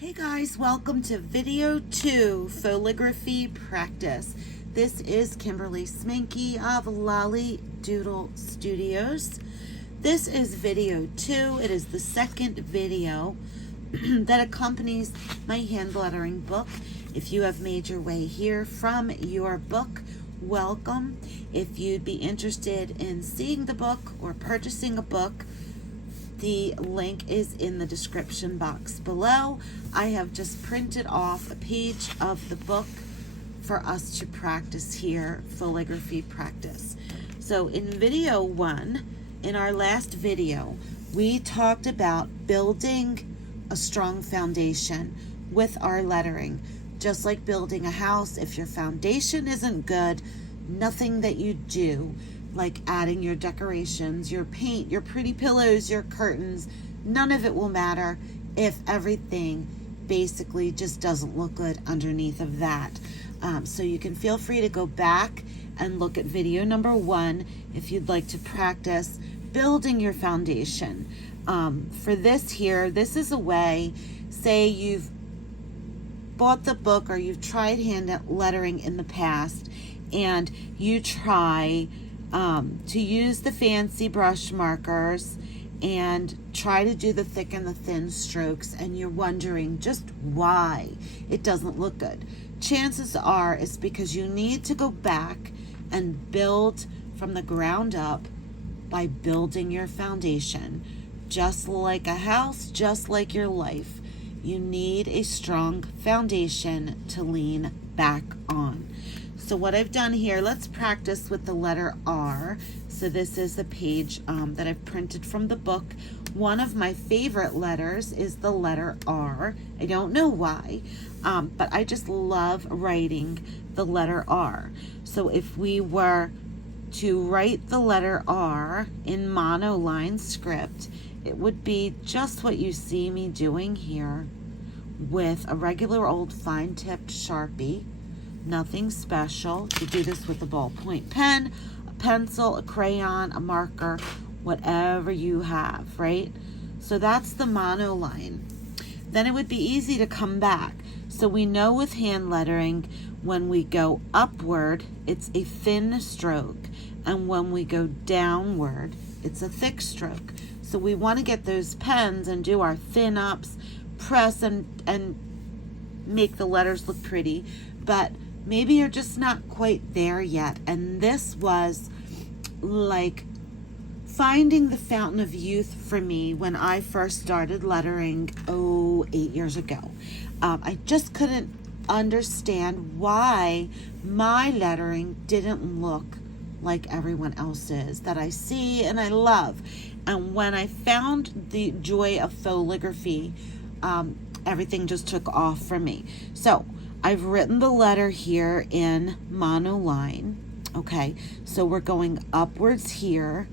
Hey guys, welcome to video 2, Fauxligraphy practice. This is Kimberly Sminky of Lolly Doodle Studios. This is video 2. It is the second video that accompanies my hand lettering book. If you have made your way here from your book, welcome. If you'd be interested in seeing the book or purchasing a book, the link is in the description box below. I have just printed off a page of the book for us to practice here, Fauxligraphy practice. So in video 1, in our last video, we talked about building a strong foundation with our lettering. Just like building a house, if your foundation isn't good, nothing that you do, like adding your decorations, your paint, your pretty pillows, your curtains, none of it will matter if everything basically just doesn't look good underneath of that. So you can feel free to go back and look at video number 1 if you'd like to practice building your foundation. For this here, this is a way, say you've bought the book or you've tried hand lettering in the past and you try to use the fancy brush markers and try to do the thick and the thin strokes, and you're wondering just why it doesn't look good. Chances are it's because you need to go back and build from the ground up by building your foundation. Just like a house, just like your life, you need a strong foundation to lean back on. So what I've done here, let's practice with the letter R. So this is the page that I've printed from the book. One of my favorite letters is the letter R. I don't know why, but I just love writing the letter R. So if we were to write the letter R in monoline script, it would be just what you see me doing here with a regular old fine-tipped Sharpie. Nothing special. You do this with a ballpoint pen, a pencil, a crayon, a marker, whatever you have, right? So that's the monoline. Then it would be easy to come back. So we know with hand lettering, when we go upward, it's a thin stroke. And when we go downward, it's a thick stroke. So we want to get those pens and do our thin ups, press and make the letters look pretty. But maybe you're just not quite there yet. And this was like finding the fountain of youth for me when I first started lettering, 8 years ago. I just couldn't understand why my lettering didn't look like everyone else's that I see and I love. And when I found the joy of Fauxligraphy, everything just took off for me. So I've written the letter here in monoline. Okay, so we're going upwards here.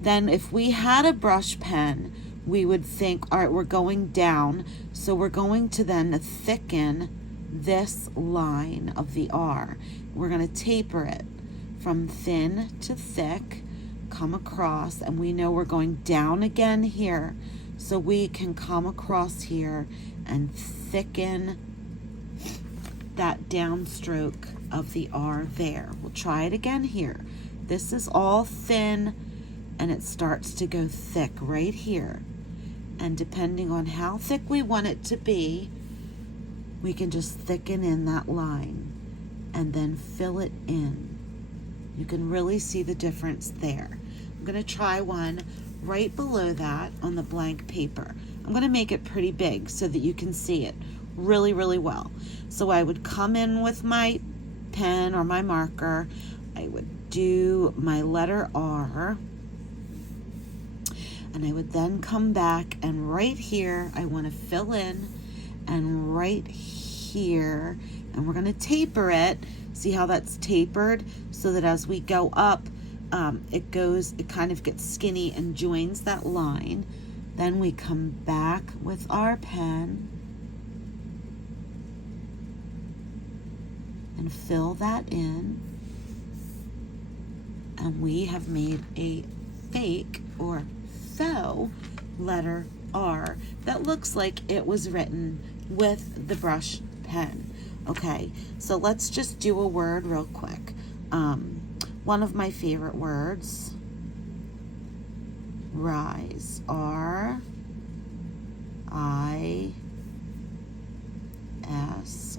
Then if we had a brush pen, we would think, all right, we're going down. So we're going to then thicken this line of the R. We're going to taper it from thin to thick, come across, and we know we're going down again here. So we can come across here and thicken that downstroke of the R there. We'll try it again here. This is all thin and it starts to go thick right here. And depending on how thick we want it to be, we can just thicken in that line and then fill it in. You can really see the difference there. I'm going to try one right below that on the blank paper. I'm going to make it pretty big so that you can see it really, really well. So I would come in with my pen or my marker. I would do my letter R. And I would then come back and right here, I want to fill in, and right here, and we're going to taper it. See how that's tapered so that as we go up, it kind of gets skinny and joins that line. Then we come back with our pen and fill that in, and we have made a fake or faux letter R that looks like it was written with the brush pen. Okay, so let's just do a word real quick. One of my favorite words, rise, R-I-S.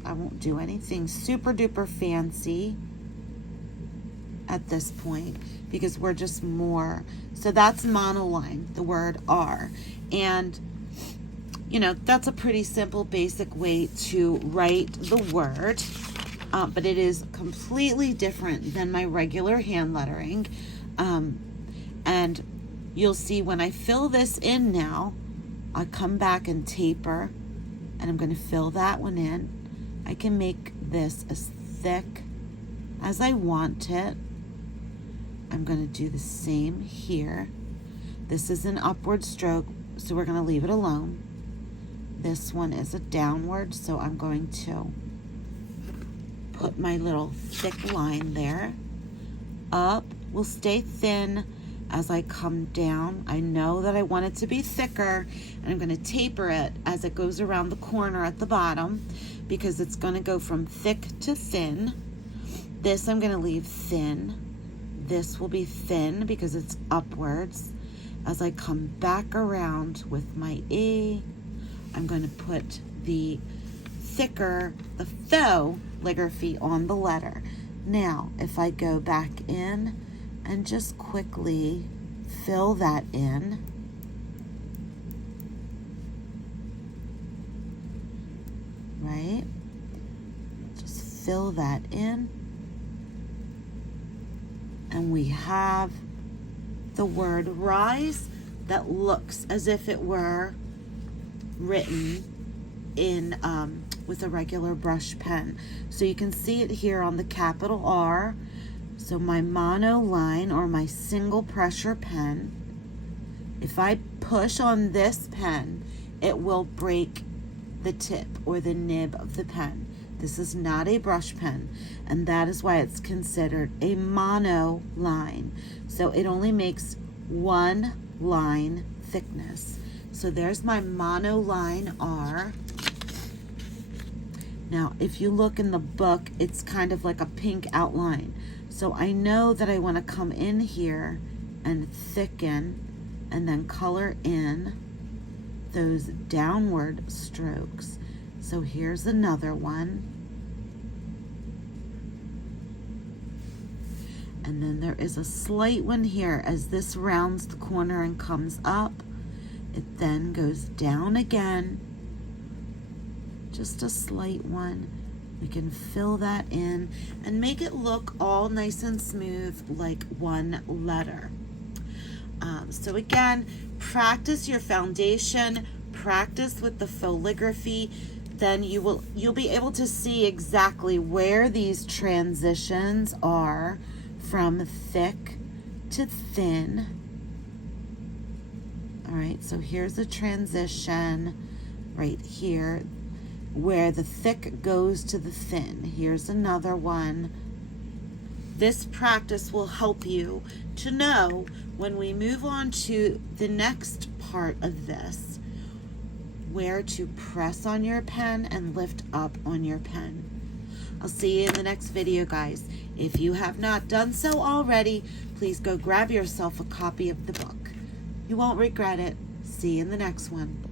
I won't do anything super duper fancy at this point because we're just more. So that's monoline, the word R. And, you know, that's a pretty simple, basic way to write the word. But it is completely different than my regular hand lettering. And you'll see when I fill this in now, I come back and taper, and I'm going to fill that one in. I can make this as thick as I want it. I'm going to do the same here. This is an upward stroke, so we're going to leave it alone. This one is a downward, so I'm going to put my little thick line there. Up will stay thin as I come down. I know that I want it to be thicker, and I'm going to taper it as it goes around the corner at the bottom because it's going to go from thick to thin. This I'm going to leave thin. This will be thin because it's upwards. As I come back around with my E, I'm going to put the thicker, the Fauxligraphy on the letter. Now, if I go back in and just quickly fill that in, right? Just fill that in, and we have the word rise that looks as if it were written in with a regular brush pen. So you can see it here on the capital R. So my mono line or my single pressure pen, if I push on this pen, it will break the tip or the nib of the pen. This is not a brush pen, and that is why it's considered a mono line. So it only makes one line thickness. So there's my mono line R. Now, if you look in the book, it's kind of like a pink outline. So I know that I want to come in here and thicken and then color in those downward strokes. So here's another one. And then there is a slight one here as this rounds the corner and comes up. It then goes down again. Just a slight one. We can fill that in and make it look all nice and smooth like one letter. So again, practice your foundation, practice with the Fauxligraphy, then you'll be able to see exactly where these transitions are from thick to thin. All right, so here's a transition right here where the thick goes to the thin. Here's another one. This practice will help you to know when we move on to the next part of this, where to press on your pen and lift up on your pen. I'll see you in the next video, guys. If you have not done so already, please go grab yourself a copy of the book. You won't regret it. See you in the next one.